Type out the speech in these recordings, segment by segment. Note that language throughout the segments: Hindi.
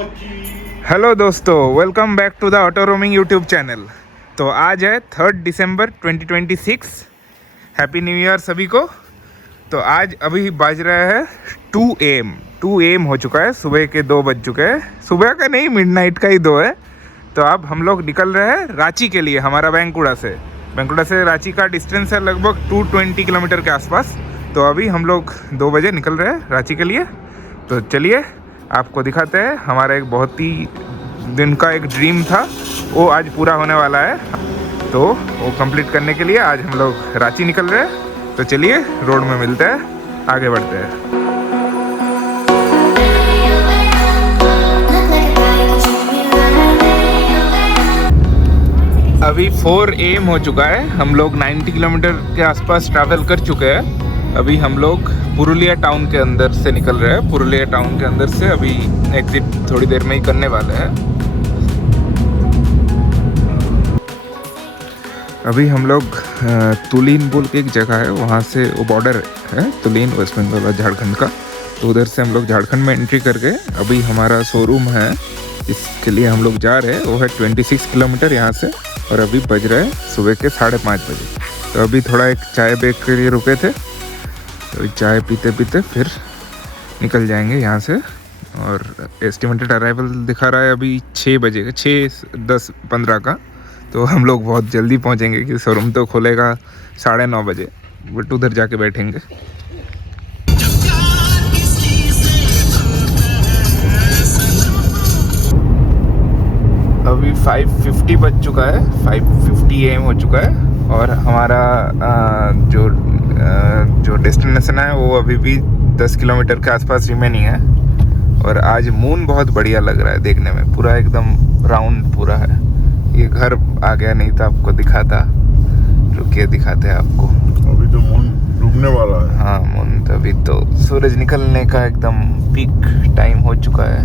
हेलो दोस्तों, welcome back to the auto roaming YouTube channel. तो आज है 3 दिसंबर 2026। हैप्पी न्यू ईयर सभी को। तो आज अभी बज रहा है 2 AM। 2 AM हो चुका है, सुबह के 2 बज चुके हैं। सुबह का नहीं, मिडनाइट का ही 2 है। तो अब हम लोग निकल रहे हैं रांची के लिए, हमारा बैंकुड़ा से रांची का डिस्टेंस है लगभग 220 किलोमीटर के आसपास। तो अभी हम लोग 2 बजे निकल रहे हैं रांची के लिए। तो चलिए आपको दिखाते हैं। हमारा एक बहुत ही दिन का एक ड्रीम था, वो आज पूरा होने वाला है। तो वो कंप्लीट करने के लिए आज हम लोग रांची निकल रहे हैं। तो चलिए रोड में मिलते हैं, आगे बढ़ते हैं। अभी 4 AM हो चुका है। हम लोग 90 किलोमीटर के आसपास ट्रैवल कर चुके हैं। अभी हम लोग पुरुलिया टाउन के अंदर से निकल रहे हैं। पुरुलिया टाउन के अंदर से अभी एग्जिट थोड़ी देर में ही करने वाले हैं। अभी हम लोग तुलीन बोल के एक जगह है, वहाँ से वो बॉर्डर है तुलीन, वेस्ट बंगाल और झारखंड का। तो उधर से हम लोग झारखंड में एंट्री करके अभी हमारा शोरूम है, इसके लिए हम लोग जा रहे हैं। वो है 26 किलोमीटर यहाँ से, और अभी बज रहे हैं सुबह के 5:30 बजे। तो अभी थोड़ा एक चाय ब्रेक के लिए रुके थे, तो चाय पीते पीते फिर निकल जाएंगे यहाँ से। और एस्टिमेटेड अराइवल दिखा रहा है अभी 6 बजे का, 6:10-15 का। तो हम लोग बहुत जल्दी पहुँचेंगे कि शोरूम तो खुलेगा 9:30 बजे, बट उधर जाके बैठेंगे। अभी 5:50 बज चुका है, 5:50 AM हो चुका है। और हमारा जो डेस्टिनेशन है वो अभी भी 10 किलोमीटर के आसपास रिमेनिंग है। और आज मून बहुत बढ़िया लग रहा है देखने में, पूरा एकदम राउंड पूरा है। ये घर आ गया, नहीं तो आपको दिखाता। रुकिए दिखाते हैं आपको। अभी तो मून डूबने वाला है। हाँ, मून तो अभी तो सूरज निकलने का एकदम पीक टाइम हो चुका है।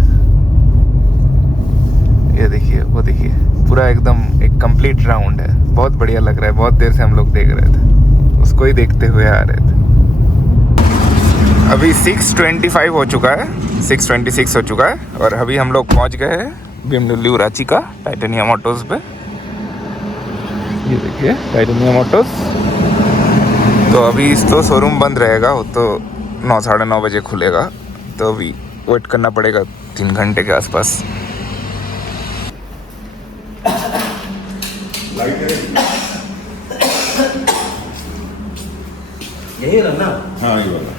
ये देखिए, वो देखिए, पूरा एकदम एक कंप्लीट राउंड है। बहुत बढ़िया लग रहा है। बहुत देर से हम लोग देख रहे थे, उसको ही देखते हुए आ रहे थे। अभी 6:25 हो चुका है, 6:26 हो चुका है। और अभी हम लोग पहुंच गए हैं BMW रांची का टाइटेनियम ऑटोज पे। ये देखिए टाइटेनियम ऑटोज। तो अभी इस तो शोरूम बंद रहेगा, वो तो 9-9:30 बजे खुलेगा। तो अभी वेट करना पड़ेगा 3 घंटे के आसपास। यही ना? हाँ, ये वाला।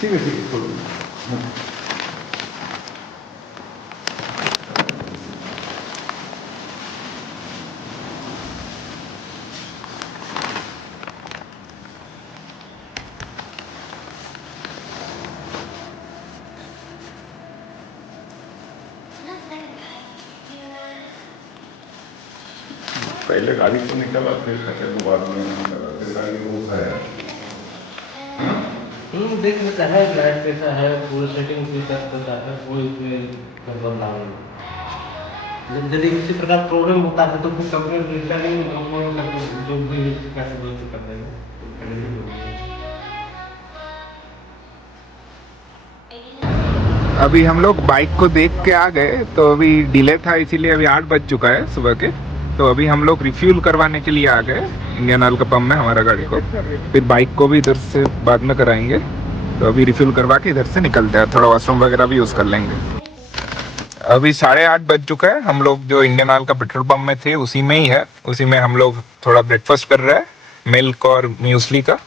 ठीक है, ठीक है। पहले गाड़ी को निकाला, फिर खच्चर को बाद में निकाला, फिर गाड़ी को उठाया। देख लेता है लाइट कैसा है, पूरा सेटिंग भी कर देता है, कोई भी बदलाव नहीं। यदि किसी प्रकार प्रॉब्लम होता है तो फिर कंप्लेंट रिटर्निंग जो भी कैसे बोलते कर देंगे। अभी हम लोग बाइक को देख के आ गए, तो अभी डिले था, इसीलिए अभी 8 बज चुका है सुबह के। तो अभी हम लोग रिफ्यूल करवाने के लिए आ गए इंडियन ऑयल का पंप में हमारा गाड़ी को। फिर बाइक को भी इधर से बाद में कराएंगे। तो अभी रिफ्यूल करवा के इधर से निकलते हैं, थोड़ा वॉशरूम वगैरह भी यूज़ कर लेंगे। अभी 8:30 बज चुका है। हम लोग जो इंडियन ऑयल का पेट्रोल पंप में थे उसी में ही है, उसी में हम लोग थोड़ा ब्रेकफास्ट कर रहे हैं, मिल्क और म्यूसली का।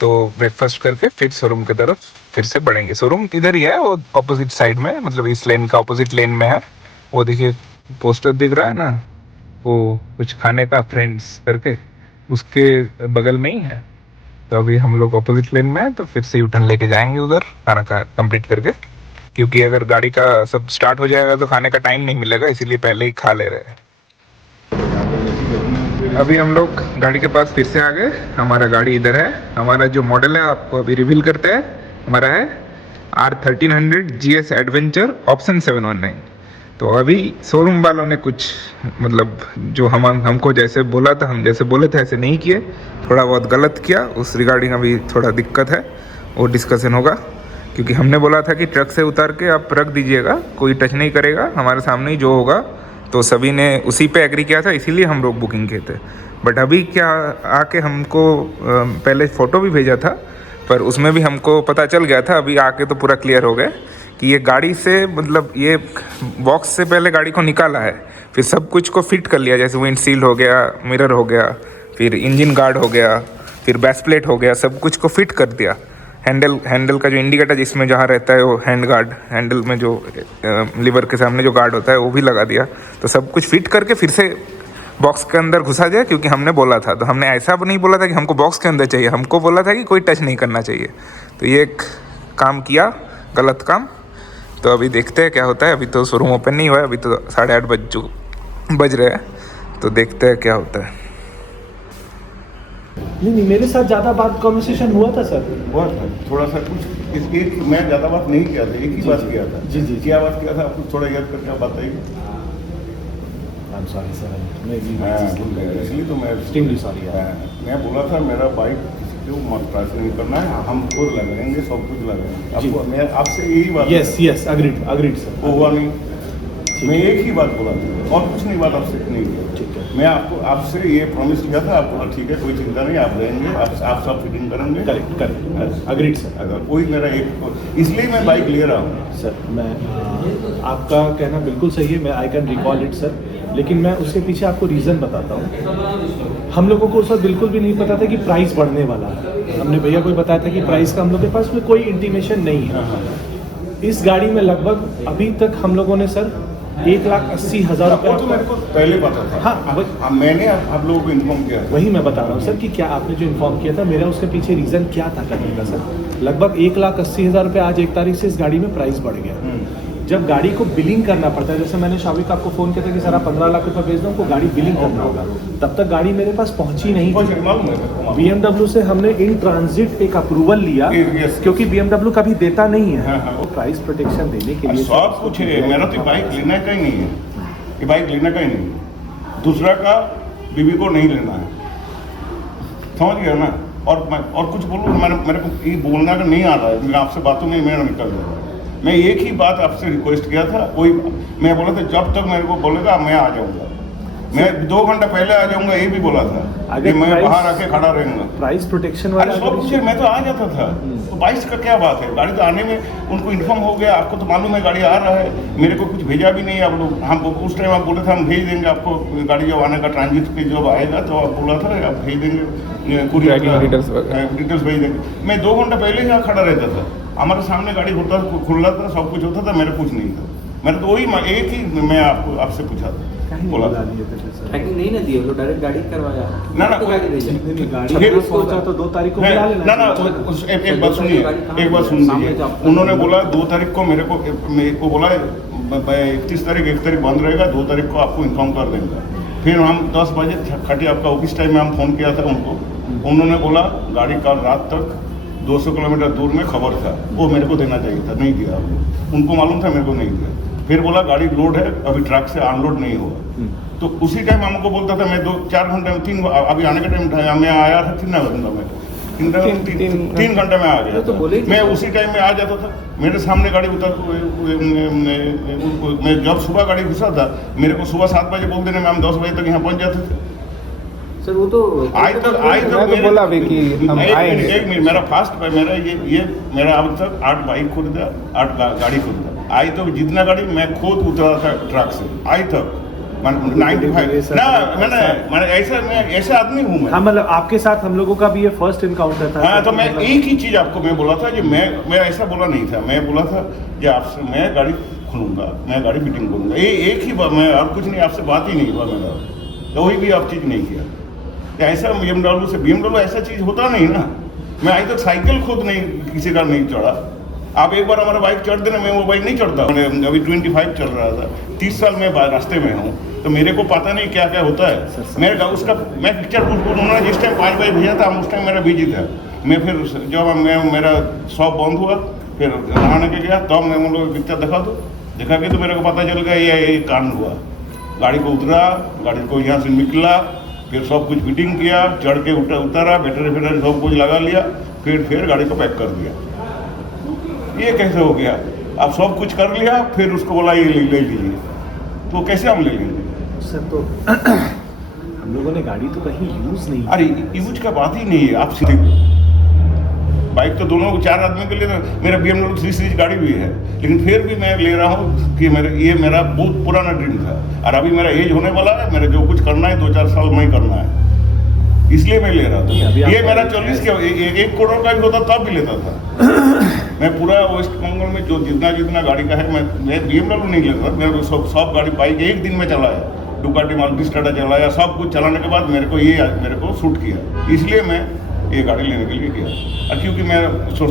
तो ब्रेकफास्ट करके फिर शोरूम की तरफ फिर से बढ़ेंगे। शोरूम इधर ही है, वो ऑपोजिट साइड में, मतलब इस लेन का ऑपोजिट लेन में है। वो देखिए पोस्टर दिख रहा है ना, वो कुछ खाने का फ्रेंड्स करके, उसके बगल में ही है। तो अभी हम लोग अपोजिट लेन में हैं, तो फिर से यू टर्न लेके जाएंगे उधर खाना खा कंप्लीट करके, क्योंकि अगर गाड़ी का सब स्टार्ट हो जाएगा तो खाने का टाइम नहीं मिलेगा, इसीलिए पहले ही खा ले रहे हैं। अभी हम लोग गाड़ी के पास फिर से आ गए। हमारा गाड़ी इधर है। हमारा जो मॉडल है आपको अभी रिवील करते हैं। हमारा है R1300 GS एडवेंचर ऑप्शन 719। तो अभी शोरूम वालों ने कुछ मतलब जो हमको जैसे बोला था, हम जैसे बोले थे ऐसे नहीं किए, थोड़ा बहुत गलत किया। उस रिगार्डिंग अभी थोड़ा दिक्कत है, वो डिस्कशन होगा। क्योंकि हमने बोला था कि ट्रक से उतार के आप रख दीजिएगा, कोई टच नहीं करेगा, हमारे सामने ही जो होगा। तो सभी ने उसी पे एग्री किया था, इसीलिए हम लोग बुकिंग किए थे। बट अभी क्या आके हमको पहले फ़ोटो भी भेजा था, पर उसमें भी हमको पता चल गया था। अभी आके तो पूरा क्लियर हो गया कि ये गाड़ी से मतलब ये बॉक्स से पहले गाड़ी को निकाला है, फिर सब कुछ को फिट कर लिया, जैसे विंडशील्ड हो गया, मिरर हो गया, फिर इंजन गार्ड हो गया, फिर बैस प्लेट हो गया, सब कुछ को फिट कर दिया। हैंडल का जो इंडिकेटर जिसमें जहाँ रहता है वो हैंड गार्ड, हैंडल में जो लीवर के सामने जो गार्ड होता है वो भी लगा दिया। तो सब कुछ फिट करके फिर से बॉक्स के अंदर घुसा दिया, क्योंकि हमने बोला था। तो हमने ऐसा नहीं बोला था कि हमको बॉक्स के अंदर चाहिए, हमको बोला था कि कोई टच नहीं करना चाहिए। तो ये एक काम किया, गलत काम। तो अभी देखते हैं क्या होता है। अभी तो शोरूम ओपन नहीं हुआ है, अभी तो 8:30 बज रहे हैं। तो देखते हैं क्या होता है। नहीं, मेरे साथ ज़्यादा बात कॉन्वर्सेशन हुआ था सर। हुआ था थोड़ा सा कुछ एक मैं ज़्यादा बात नहीं किया था, एक ही बात किया था। जी जी, क्या बात किया था आपको थोड़ा याद करके आप बताइए। आई एम सॉरी सर, इसलिए तो मैं एक्सट्रीमली सॉरी। मैं बोला था मेरा बाइक किसी को मत क्रैश नहीं करना है, हम खुद लगाएंगे, सब कुछ लगाएंगे। जी। आपको मैं आपसे यही बात यस यस, अग्रीड सर। वो हुआ नहीं, मैं एक ही बात बोला था और कुछ नहीं बात आपसे नहीं किया। ठीक है, मैं आपसे ये प्रॉमिस किया था, आप बोला ठीक है कोई चिंता नहीं, आप रहेंगे, आप सब फिटिंग करेंगे। Correct, agreed sir. अगर कोई मेरा एक, इसलिए मैं बाइक ले रहा हूँ सर। मैं आपका कहना बिल्कुल सही है, मैं I can recall it sir. लेकिन मैं उसके पीछे आपको रीज़न बताता हूँ। हम लोगों को उस वक्त बिल्कुल भी नहीं पता था कि प्राइस बढ़ने वाला है। हमने भैया को बताया था कि प्राइस का हम लोग के पास में कोई इंटीमेशन नहीं है। इस गाड़ी में लगभग अभी तक हम लोगों ने सर 1,80,000 वो तो मेरे को पहले पता था। हाँ, मैंने आप लोगों को इन्फॉर्म किया था। वही मैं बता रहा हूँ सर कि क्या आपने जो इन्फॉर्म किया था, मेरा उसके पीछे रीज़न क्या था करने का सर। लगभग 1,80,000 रुपये आज 1 तारीख से इस गाड़ी में प्राइस बढ़ गया। जब गाड़ी को बिलिंग करना पड़ता है, जैसे मैंने शाविक आपको फ़ोन किया था कि सर आप 15 लाख रुपये भेज दो, उनको गाड़ी बिलिंग करना होगा, तब तक गाड़ी मेरे पास पहुंची नहीं। मालूम है BMW से हमने इन ट्रांजिट एक अप्रूवल लिया, Yes. क्योंकि BMW कभी देता नहीं है। हाँ, हाँ। वो प्राइस प्रोटेक्शन देने के लिए सब कुछ है। मेरा तो बाइक लेना का ही नहीं है, ये बाइक लेने का ही नहीं है। दूसरा का बीवी को नहीं लेना है, समझ गया ना। और कुछ बोलूँ, मेरे को ये बोलना का नहीं आ रहा है, मैं आपसे बातों में मेरा निकल रहा है। मैं एक ही बात आपसे रिक्वेस्ट किया था, कोई मैं बोला था जब तक मेरे को बोलेगा मैं आ जाऊँगा, मैं 2 घंटा पहले आ जाऊँगा, ये भी बोला था कि मैं बाहर आके खड़ा रहूँगा। प्राइस प्रोटेक्शन अरे वाला सब कुछ है, मैं तो आ जाता था। तो 22 का क्या बात है, गाड़ी तो आने में उनको इन्फॉर्म हो गया, आपको तो मालूम है गाड़ी आ रहा है, मेरे को कुछ भेजा भी नहीं आप लोग। हम उस टाइम आप बोले थे हम भेज देंगे आपको, गाड़ी जब आने का ट्रांजिट पे जब आएगा तो आप बोला था आप भेज देंगे, पूरी डिटेल्स भेज देंगे। मैं 2 घंटा पहले ही यहाँ खड़ा रहता था, हमारे सामने गाड़ी होता खुला था, सब कुछ होता था, मेरा कुछ नहीं था। मैंने तो वही एक ही मैं आपसे पूछा था, बोला था पैकिंग नहीं ना दी, वो डायरेक्ट गाड़ी करवाया ना तो गाड़ी भेजा। गाड़ी फिर पहुंचा तो 2 तारीख को बुला लेना। ना एक बात सुनिए, एक बात सुन लीजिए। उन्होंने बोला 2 तारीख को मेरे को बोला 31 तारीख 1 तारीख बंद रहेगा, 2 तारीख को आपको इन्फॉर्म कर देंगे। फिर हम 10 बजे खटी आपका ऑफिस टाइम में हम फ़ोन किया था उनको, उन्होंने बोला गाड़ी कल रात तक 200 किलोमीटर दूर में खबर था, वो मेरे को देना चाहिए था, नहीं दिया। उनको मालूम था, मेरे को नहीं दिया। फिर बोला गाड़ी लोड है, अभी ट्रक से अनलोड नहीं हुआ। तो उसी टाइम हमको बोलता था, मैं 2-4 घंटे में 3, अभी आने का टाइम था, मैं आया था 3 घंटा में, 3 घंटे में आ गया तो बोले मैं उसी टाइम में आ जाता था। मेरे सामने गाड़ी उतर, मैं जब सुबह गाड़ी घुसा था, मेरे को सुबह 7 बजे बोल देने में हम 10 बजे तक यहाँ पहुँच जाते थे। सर वो तो आज तक मैं तो बोला भी कि हम आएंगे। एक मिनट, मेरा फास्ट मेरा ये मेरा अब तक 8 बाइक खरीदा, 8 गाड़ी खरीदा। आज तक जितना गाड़ी मैं खुद उतरा था ट्रक से, आज तक 95 ना, मैंने ऐसा आदमी हूँ मैं। हाँ, मतलब आपके साथ हम लोगों का भी ये फर्स्ट इनकाउंटर था। हाँ, तो मैं एक ही चीज़ आपको मैं बोला था कि मैं ऐसा बोला नहीं था, मैं बोला था कि आपसे मैं गाड़ी खुलूँगा, मैं गाड़ी फिटिंग करूँगा, ये एक ही बात, मैं और कुछ नहीं, आपसे बात ही नहीं हुआ मेरा, कोई भी आप चीज़ नहीं किया। ऐसा BMW से, BMW ऐसा चीज़ होता नहीं ना, मैं आज तक साइकिल खुद नहीं किसी का नहीं चढ़ा। आप एक बार हमारा बाइक चढ़ देना, मैं वो बाइक नहीं चढ़ता। मैंने अभी 25 चल रहा था, 30 साल मैं रास्ते में हूँ, तो मेरे को पता नहीं क्या क्या होता है। मेरे उसका मैं पिक्चर उन्होंने जिस टाइम 5 बजे भेजा था, उस टाइम मेरा बिजी था। मैं फिर जब मेरा शॉप बंद हुआ, फिर नहाने के गया, तब मैं उन लोगों को पिक्चर दिखा के तो मेरे को पता चल गया ये कांड हुआ। गाड़ी को उतरा, गाड़ी को यहाँ से निकला, फिर सब कुछ फिटिंग किया, चढ़ के उतारा, बैटरी सब कुछ लगा लिया, फिर गाड़ी को पैक कर दिया। ये कैसे हो गया? आप सब कुछ कर लिया, फिर उसको बोला ये ले लीजिए, तो कैसे हम ले लेंगे सर? तो हम लोगों ने गाड़ी तो कहीं यूज नहीं। अरे यूज का बात ही नहीं है। आप सीधे बाइक तो दोनों 4 आदमी के लिए, मेरा BMW 3 सीरीज गाड़ी भी है, लेकिन फिर भी मैं ले रहा हूँ कि ये मेरा बहुत पुराना ड्रीम था, और अभी मेरा एज होने वाला है, मेरा जो कुछ करना है 2-4 साल में ही करना है, इसलिए मैं ले रहा था। ये मेरा 40 के 1 करोड़ का भी होता तब भी लेता था। मैं पूरा वेस्ट बंगाल में जो जितना गाड़ी का है, मैं BMW नहीं लेता। मेरे को सब गाड़ी बाइक एक दिन में चलाया, डुकाटी मारुति स्ट्राडा चलाया, सब कुछ चलाने के बाद मेरे को सूट किया, इसलिए मैं ये गाड़ी लेने के लिए किया। और क्योंकि मैं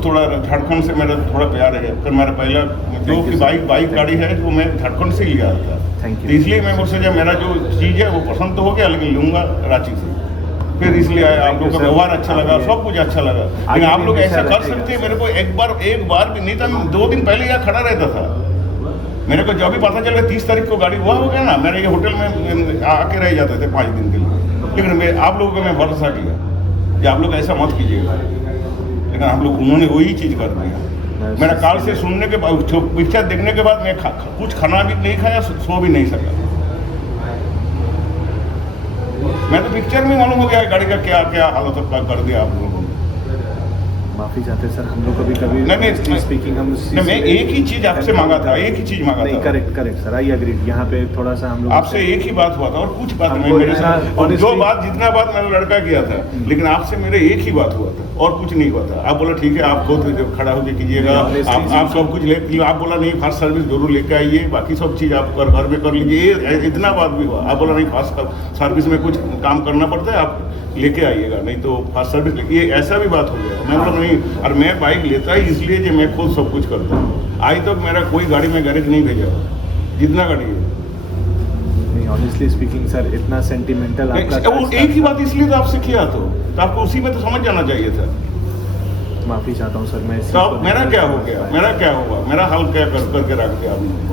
थोड़ा झारखंड से मेरा थोड़ा प्यार है, फिर मेरा पहला जो कि बाइक गाड़ी है वो मैं झारखंड से लिया था, तो इसलिए मैं मुझसे जब मेरा जो चीज़ है वो पसंद तो हो गया, लेकिन लूँगा रांची से। फिर इसलिए आप लोगों का व्यवहार अच्छा लगा, सब कुछ अच्छा लगा। लेकिन आप लोग ऐसा कर सकते हैं, मेरे को एक बार भी नहीं था, 2 दिन पहले यहाँ खड़ा रहता था। मेरे को जब भी पता चला 30 तारीख को गाड़ी हुआ हो गया ना, मेरे ये होटल में आके रह जाते थे 5 दिन के लिए। लेकिन आप लोगों को मैं भरोसा किया कि आप लोग ऐसा मत कीजिएगा, लेकिन आप लोग उन्होंने वही चीज़ कर दिया। मेरा काल से सुनने के बाद, पिक्चर देखने के बाद मैं कुछ खाना भी नहीं खाया, सो भी नहीं सका। मैं तो पिक्चर में मालूम हो गया गाड़ी का क्या क्या हालत कर दिया आप लोगों ने। माफी चाहते हैं सर, हम लोग कभी नहीं स्पीकिंग हम मैं एक ही चीज आपसे मांगा था, एक ही चीज मांगा था। Correct sir, I agree. यहाँ पे थोड़ा सा हम लोग आपसे एक ही बात हुआ था, और कुछ बात नहीं मेरे साथ। और जो बात जितना बात मेरा लड़का किया था, लेकिन आपसे मेरे एक ही बात हुआ था और कुछ नहीं हुआ था। आप बोला ठीक है, आप खुद खड़ा होकर कीजिएगा, आप सब कुछ ले। आप बोला नहीं फास्ट सर्विस जरूर लेके आइए, बाकी सब चीज़ आप घर में कर लीजिए, इतना बात भी हुआ। आप बोला नहीं फास्ट सर्विस में कुछ काम करना पड़ता है, आप लेके आइएगा, नहीं तो फास्ट सर्विस लेके, ये ऐसा भी बात हो गया। मैं बोला नहीं, और मैं बाइक लेता ही इसलिए कि मैं खुद सब कुछ करता हूँ। आज तक मेरा कोई गाड़ी में गैरेज नहीं भेजा, जितना गाड़ी है। नहीं, ऑनेस्टली स्पीकिंग सर, इतना सेंटिमेंटल आपका वो एक ही बात इसलिए तो आपसे किया, तो आपको उसी में तो समझ जाना चाहिए था। माफी चाहता हूँ सर मैं। तो मेरा क्या हो गया, मेरा क्या होगा, मेरा हाल क्या करके रख दिया आपने।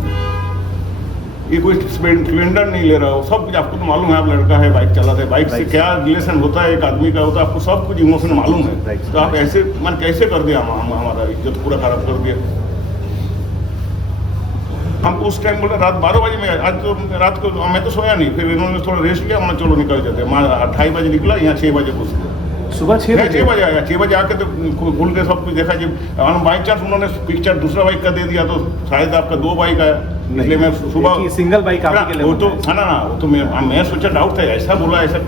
ये कोई स्प्लेंडर नहीं ले रहा हो, सब कुछ आपको तो मालूम है। आप लड़का है, बाइक चलाते हैं, बाइक से क्या रिलेशन होता है एक आदमी का, होता है आपको सब कुछ इमोशन मालूम है। तो आप ऐसे मन कैसे कर दिया, हमारा इज्जत पूरा खराब कर दिया। हम उस टाइम बोले रात 12 बजे में, आज तो रात को मैं तो सोया नहीं, फिर इन्होंने थोड़ा रेस्ट लिया, मैंने चलो निकल जाते। मैं 2:30 बजे निकला, यहाँ 6 बजे घुस गया। सुबह 6 बजे आया, 6 बजे आके तो खुल के सब कुछ देखा। जब बाई चांस उन्होंने पिक्चर दूसरा बाइक का दे दिया, तो शायद आपका 2 बाइक आया, इसलिए मैं सुबह सिंगल बाइक आपके लिए वो तो था ना, वो तो मैं सोचा डाउट था, ऐसा बोला, ऐसा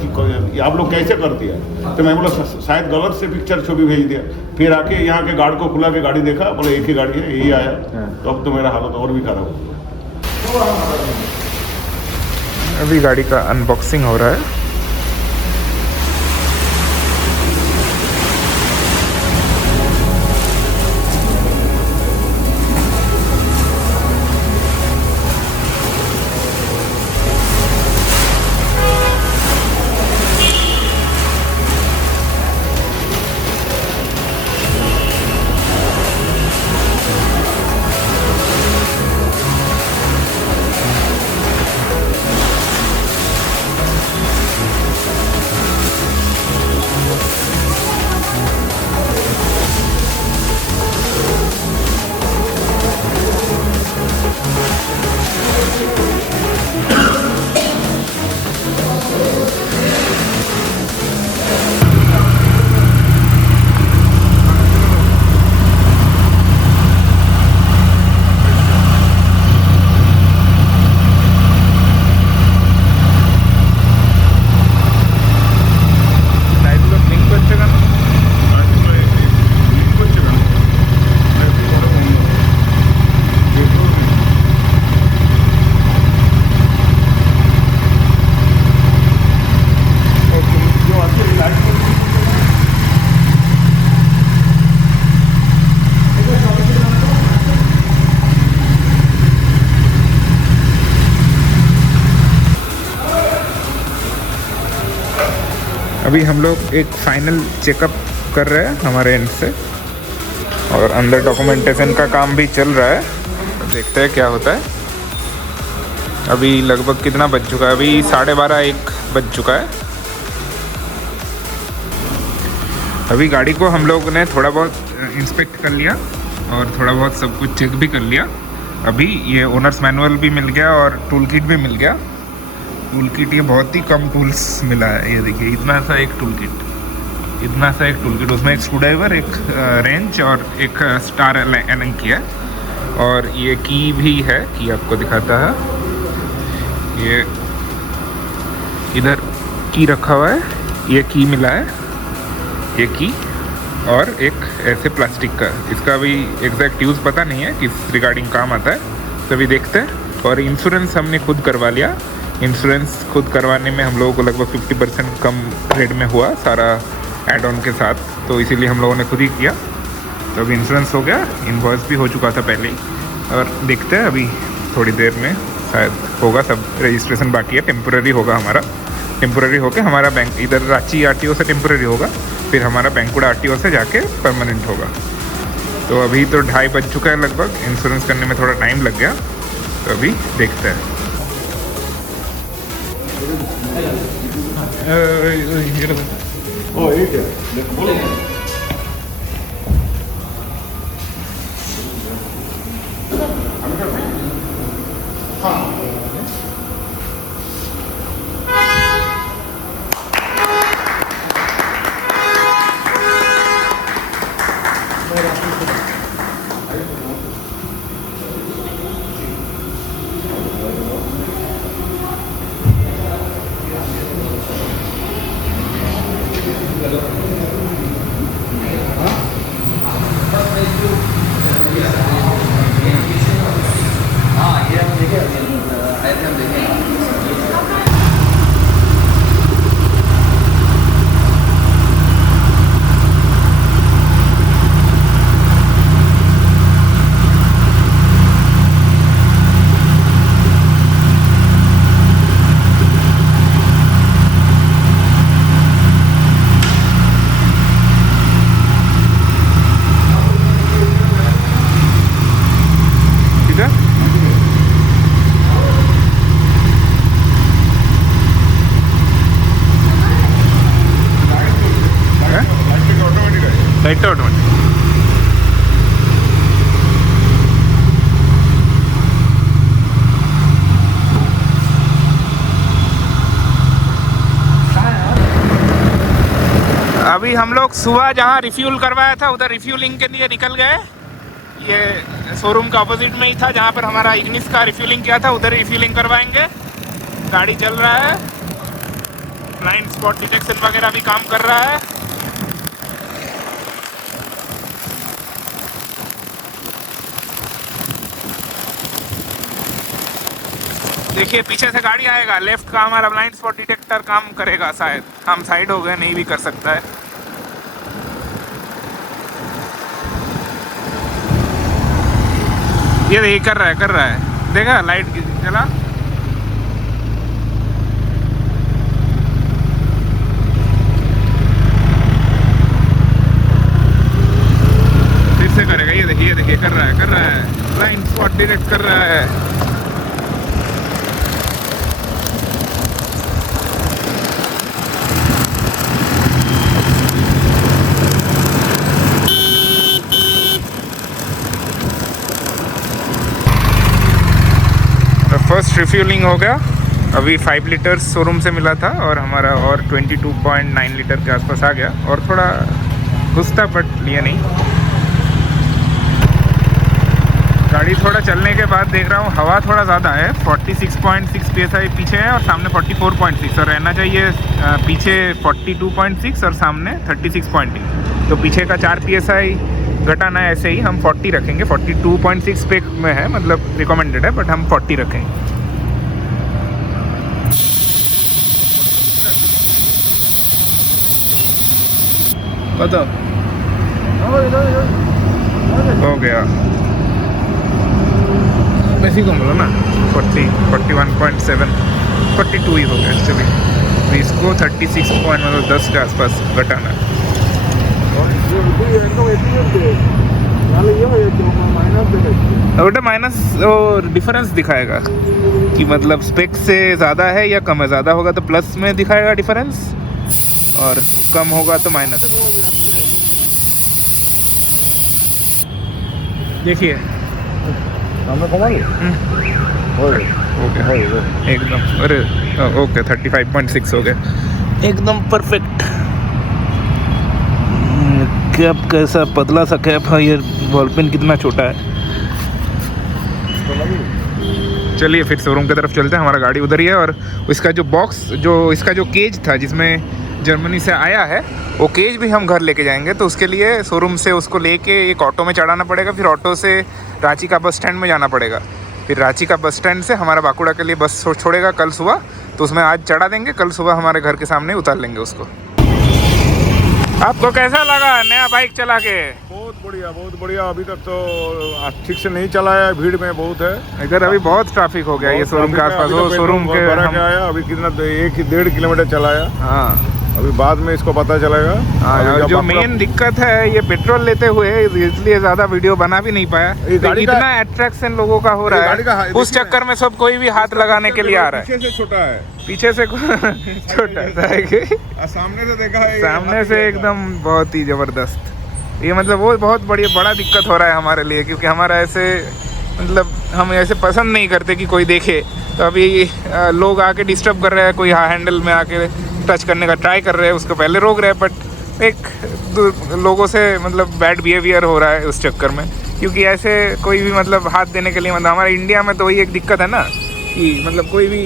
आप लोग कैसे कर दिया। तो मैं बोला शायद गलत से पिक्चर छवि भेज दिया। फिर आके यहाँ के गार्ड को खुला के गाड़ी देखा, बोले एक ही गाड़ी है, यही आया। तो अब तो मेरा हालत और भी खराब हो। अभी गाड़ी का अनबॉक्सिंग हो रहा है। अभी हम लोग एक फाइनल चेकअप कर रहे हैं हमारे एंड से, और अंदर डॉक्यूमेंटेशन का काम भी चल रहा है। तो देखते हैं क्या होता है। अभी लगभग कितना बज चुका है? अभी 12:30-1 बज चुका है। अभी गाड़ी को हम लोग ने थोड़ा बहुत इंस्पेक्ट कर लिया और थोड़ा बहुत सब कुछ चेक भी कर लिया। अभी ये ओनर्स मैनुअल भी मिल गया और टूल किट भी मिल गया। टूल किट ये बहुत ही कम टूल्स मिला है। ये देखिए इतना सा एक टूल किट, उसमें एक स्क्रूड्राइवर, एक रेंच और एक स्टार एलन की है, और ये की भी है। की आपको दिखाता है, ये इधर की रखा हुआ है, ये की मिला है, ये की और एक ऐसे प्लास्टिक का। इसका अभी एग्जैक्ट यूज़ पता नहीं है, किस रिगार्डिंग काम आता है, तभी देखते हैं। और इंश्योरेंस हमने खुद करवा लिया। इंश्योरेंस खुद करवाने में हम लोगों को लगभग 50% कम रेट में हुआ सारा एड ऑन के साथ, तो इसीलिए हम लोगों ने खुद ही किया। तो अभी इंश्योरेंस हो गया, इनवॉइस भी हो चुका था पहले ही, और देखते हैं अभी थोड़ी देर में शायद होगा। सब रजिस्ट्रेशन बाकी है, टेम्पोररी होगा हमारा। टेम्पोररी होके हमारा बैंक इधर रांची आरटीओ से टेम्पोररी होगा, फिर हमारा बैंकुड़ा आरटीओ से जाके परमानेंट होगा। तो अभी तो 2:30 बज चुका है लगभग। इंश्योरेंस करने में थोड़ा टाइम लग गया, तो अभी देखते हैं। ओ एक है, बोलो। Light automatic. अभी हम लोग सुबह जहाँ रिफ्यूल करवाया था उधर रिफ्यूलिंग के लिए निकल गए। ये शोरूम का अपोजिट में ही था जहाँ पर हमारा इग्निस का रिफ्यूलिंग किया था, उधर रिफ्यूलिंग करवाएंगे। गाड़ी चल रहा है, ब्लाइंड स्पॉट डिटेक्शन वगैरह भी काम कर रहा है। देखिए पीछे से गाड़ी आएगा, लेफ्ट का हमारा ब्लाइंड स्पॉट डिटेक्टर काम करेगा शायद। हम साइड हो गए, नहीं भी कर सकता है। ये देखिए कर रहा है, देखा लाइट चला। फिर से करेगा, ये देखिए कर रहा है, ब्लाइंड स्पॉट डिटेक्ट कर रहा है। फर्स्ट रिफ्यूलिंग हो गया। अभी 5 लीटर शोरूम से मिला था और हमारा और 22.9 लीटर के आसपास आ गया, और थोड़ा घुसता बट लिया नहीं। गाड़ी थोड़ा चलने के बाद देख रहा हूँ हवा थोड़ा ज़्यादा है। 46.6 PSI पीछे है और सामने 44.6, और रहना चाहिए पीछे 42.6 और सामने 36.8। तो पीछे का 4 PSI घटाना है। ऐसे ही हम 40 रखेंगे। 42.6 पे में है, मतलब रिकमेंडेड है, बट हम 40 रखेंगे। बताओ हो गया, इसी को बोलो ना। 40, 41.7, 42 ही हो गया एक्चुअली। तो इसको 36 पॉइंट मतलब 10 के आसपास घटाना है। बेटा माइनस और डिफरेंस दिखाएगा कि मतलब स्पेक से ज़्यादा है या कम है। ज़्यादा होगा तो प्लस में दिखाएगा डिफरेंस और कम होगा तो माइनस। देखिए एकदम, अरे ओके 35.6 हो गया एकदम परफेक्ट। कैप कैसा पतला सा कैप है, ये बॉल पेन कितना छोटा है। चलिए फिर शोरूम की तरफ चलते हैं, हमारा गाड़ी उधर ही है। और इसका जो बॉक्स, जो इसका जो केज था जिसमें जर्मनी से आया है, वो केज भी हम घर लेके जाएंगे। तो उसके लिए शोरूम से उसको लेके एक ऑटो में चढ़ाना पड़ेगा, फिर ऑटो से रांची का बस स्टैंड में जाना पड़ेगा। फिर रांची का बस स्टैंड से हमारा बाकुड़ा के लिए बस छोड़ेगा कल सुबह, तो उसमें आज चढ़ा देंगे, कल सुबह हमारे घर के सामने उतार लेंगे उसको। आपको कैसा लगा नया बाइक चला के? बहुत बढ़िया। अभी तक तो ठीक से नहीं चला है, भीड़ में बहुत है इधर। अभी बहुत ट्रैफिक हो गया ये शोरूम के आसपास। वो शोरूम के आया अभी कितना 1-1.5 किलोमीटर चलाया। हाँ अभी बाद में इसको पता चलेगा। हाँ, जो मेन दिक्कत है ये पेट्रोल लेते हुए, इसलिए ज्यादा वीडियो बना भी नहीं पाया। इतना अट्रैक्शन लोगों का हो रहा है, उस चक्कर में सब कोई भी हाथ लगाने के लिए आ रहा है। पीछे से छोटा है, पीछे से छोटा सा है, सामने से देखा है, सामने से एकदम बहुत ही जबरदस्त। ये मतलब वो बहुत बड़ा दिक्कत हो रहा है हमारे लिए, क्योंकि हमारा ऐसे मतलब हम ऐसे पसंद नहीं करते कि कोई देखे। तो अभी लोग आके डिस्टर्ब कर रहे हैं, कोई हैंडल में आके टच करने का ट्राई कर रहे हैं, उसको पहले रोक रहे हैं। बट एक लोगों से मतलब बैड बिहेवियर हो रहा है उस चक्कर में, क्योंकि ऐसे कोई भी मतलब हाथ देने के लिए, मतलब हमारे इंडिया में तो वही एक दिक्कत है ना कि मतलब कोई भी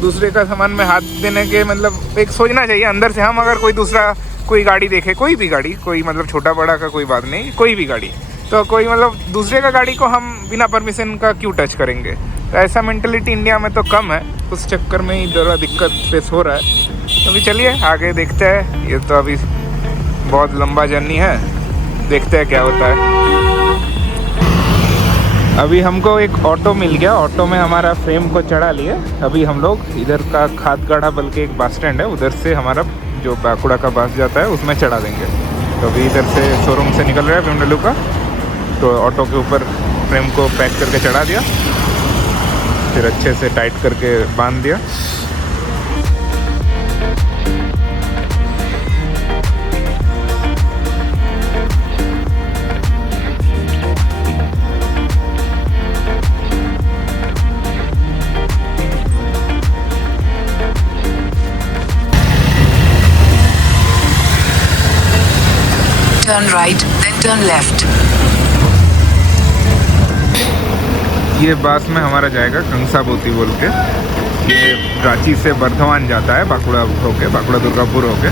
दूसरे का सामान में हाथ देने के मतलब एक सोचना चाहिए अंदर से। हम अगर कोई दूसरा कोई गाड़ी देखे, कोई भी गाड़ी, कोई मतलब छोटा बड़ा का कोई बात नहीं, कोई भी गाड़ी, तो कोई मतलब दूसरे का गाड़ी को हम बिना परमिशन का क्यों टच करेंगे? तो ऐसा मेंटलिटी इंडिया में तो कम है, उस चक्कर में ही ज़रा दिक्कत फेस हो रहा है। अभी चलिए आगे देखते हैं, ये तो अभी बहुत लंबा जर्नी है, देखते हैं क्या होता है। अभी हमको एक ऑटो मिल गया, ऑटो में हमारा फ्रेम को चढ़ा लिए। अभी हम लोग इधर का खादगढ़ा बल्कि एक बस स्टैंड है, उधर से हमारा जो बाकुड़ा का बस जाता है उसमें चढ़ा देंगे। तो अभी इधर से शोरूम से निकल रहा है BMW का, तो ऑटो के ऊपर फ्रेम को पैक करके चढ़ा दिया, फिर अच्छे से टाइट करके बांध दिया। Turn right, then turn left. ये बस में हमारा जाएगा कंसाबोती बोल के, ये रांची से बर्धमान जाता है, बाकुड़ा होके, बाकुड़ा दुर्गापुर होके,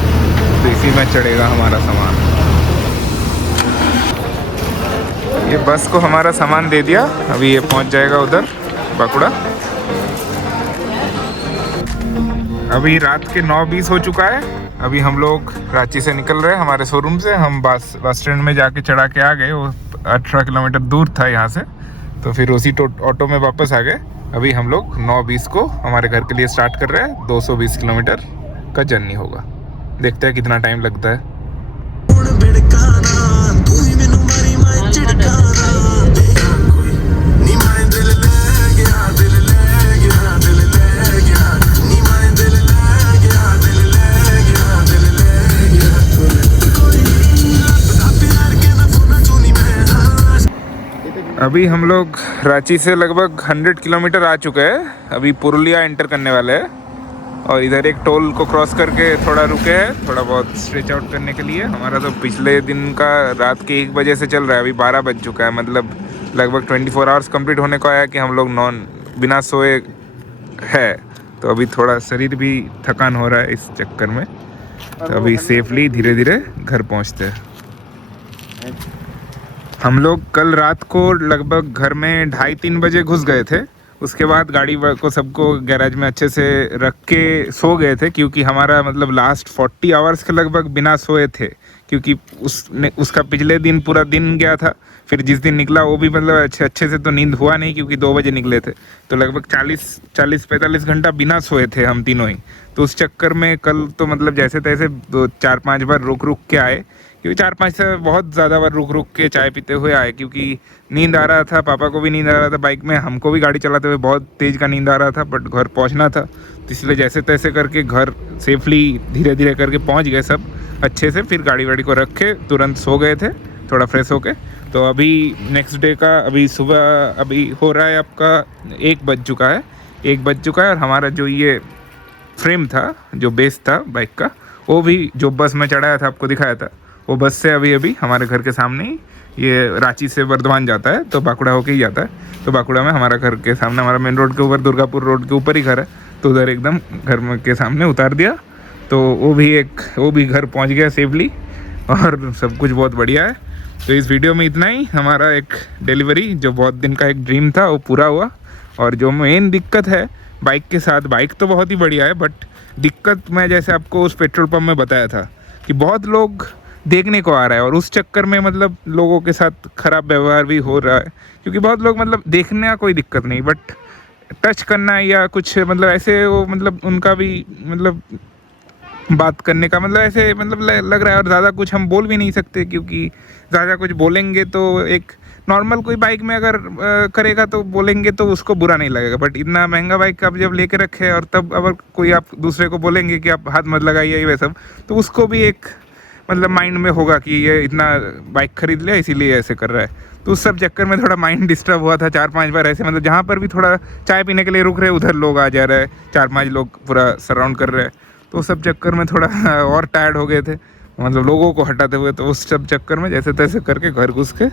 तो इसी में चढ़ेगा हमारा सामान। ये बस को हमारा सामान दे दिया, अभी ये पहुंच जाएगा उधर बाकुड़ा। अभी रात के 9:20 हो चुका है। अभी हम लोग रांची से निकल रहे हैं हमारे शोरूम से। हम बस स्टैंड में जाके चढ़ा के आ गए, वो 18 किलोमीटर दूर था यहाँ से, तो फिर उसी ऑटो में वापस आ गए। अभी हम लोग 9:20 को हमारे घर के लिए स्टार्ट कर रहे हैं। 220 किलोमीटर का जर्नी होगा, देखते हैं कितना टाइम लगता है। अभी हम लोग रांची से लगभग 100 किलोमीटर आ चुके हैं। अभी पुरुलिया एंटर करने वाले हैं और इधर एक टोल को क्रॉस करके थोड़ा रुके हैं, थोड़ा बहुत स्ट्रेच आउट करने के लिए। हमारा तो पिछले दिन का रात के 1 बजे से चल रहा है, अभी 12 बज चुका है, मतलब लगभग 24 आवर्स कंप्लीट होने को आया कि हम लोग बिना सोए है। तो अभी थोड़ा शरीर भी थकान हो रहा है इस चक्कर में, तो अभी सेफली धीरे धीरे घर पहुँचते हैं। हम लोग कल रात को लगभग घर में 2:30-3 बजे घुस गए थे। उसके बाद गाड़ी को सबको गैराज में अच्छे से रख के सो गए थे, क्योंकि हमारा मतलब लास्ट 40 आवर्स के लगभग बिना सोए थे, क्योंकि उसका पिछले दिन पूरा दिन गया था, फिर जिस दिन निकला वो भी मतलब अच्छे से तो नींद हुआ नहीं, क्योंकि 2 बजे निकले थे, तो लगभग 40-45 घंटा बिना सोए थे हम तीनों ही। तो उस चक्कर में कल तो मतलब जैसे तैसे 4-5 बार रुक के आए, क्योंकि 4-5 से बहुत ज़्यादा बार रुक के चाय पीते हुए आए, क्योंकि नींद आ रहा था, पापा को भी नींद आ रहा था बाइक में, हमको भी गाड़ी चलाते हुए बहुत तेज़ का नींद आ रहा था, बट घर पहुंचना था, तो इसलिए जैसे तैसे करके घर सेफली धीरे धीरे करके पहुंच गए सब अच्छे से। फिर गाड़ी वाड़ी को रख के तुरंत सो गए थे थोड़ा फ्रेश होके। तो अभी नेक्स्ट डे का अभी सुबह अभी हो रहा है आपका 1 बज चुका है, और हमारा जो ये फ्रेम था, जो बेस था बाइक का, वो भी जो बस में चढ़ाया था आपको दिखाया था, वो बस से अभी हमारे घर के सामने ही, ये रांची से बर्धमान जाता है तो बाकुड़ा होके ही जाता है, तो बाकुड़ा में हमारा घर के सामने, हमारा मेन रोड के ऊपर, दुर्गापुर रोड के ऊपर ही घर है, तो उधर एकदम घर में के सामने उतार दिया। तो वो भी घर पहुंच गया सेफली, और सब कुछ बहुत बढ़िया है। तो इस वीडियो में इतना ही। हमारा एक डिलीवरी जो बहुत दिन का एक ड्रीम था वो पूरा हुआ। और जो मेन दिक्कत है बाइक के साथ, बाइक तो बहुत ही बढ़िया है, बट दिक्कत मैं जैसे आपको उस पेट्रोल पंप में बताया था कि बहुत लोग देखने को आ रहा है, और उस चक्कर में मतलब लोगों के साथ ख़राब व्यवहार भी हो रहा है, क्योंकि बहुत लोग मतलब देखने का कोई दिक्कत नहीं, बट टच करना या कुछ मतलब ऐसे, वो मतलब उनका भी मतलब बात करने का मतलब ऐसे मतलब लग रहा है। और ज़्यादा कुछ हम बोल भी नहीं सकते, क्योंकि ज़्यादा कुछ बोलेंगे तो एक नॉर्मल कोई बाइक में अगर करेगा तो बोलेंगे तो उसको बुरा नहीं लगेगा, बट इतना महंगा बाइक आप जब लेके रखे और तब अगर कोई आप दूसरे को बोलेंगे कि आप हाथ मत लगाइए ये सब, तो उसको भी एक मतलब माइंड में होगा कि ये इतना बाइक खरीद लिया इसीलिए ऐसे कर रहा है। तो उस सब चक्कर में थोड़ा माइंड डिस्टर्ब हुआ था 4-5 बार ऐसे, मतलब जहाँ पर भी थोड़ा चाय पीने के लिए रुक रहे उधर लोग आ जा रहे हैं, 4-5 लोग पूरा सराउंड कर रहे हैं, तो सब चक्कर में थोड़ा और टायर्ड हो गए थे, मतलब लोगों को हटाते हुए। तो उस सब चक्कर में जैसे तैसे करके घर घुस के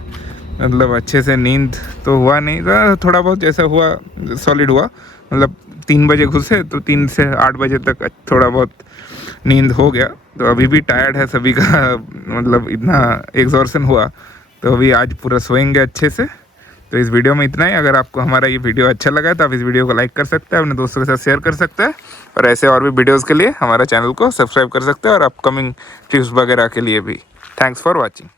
मतलब अच्छे से नींद तो हुआ नहीं, थोड़ा बहुत जैसा हुआ सॉलिड हुआ, मतलब 3 बजे घुसे तो 3 से 8 बजे तक थोड़ा बहुत नींद हो गया। तो अभी भी टायर्ड है सभी का, मतलब इतना एग्जॉर्शन हुआ, तो अभी आज पूरा सोएंगे अच्छे से। तो इस वीडियो में इतना ही। अगर आपको हमारा ये वीडियो अच्छा लगा है तो आप इस वीडियो को लाइक कर सकते हैं, अपने दोस्तों के साथ शेयर कर सकते हैं, और ऐसे और भी वीडियोस के लिए हमारा चैनल को सब्सक्राइब कर सकते हैं, और अपकमिंग ट्रिप्स वगैरह के लिए भी। Thanks for watching.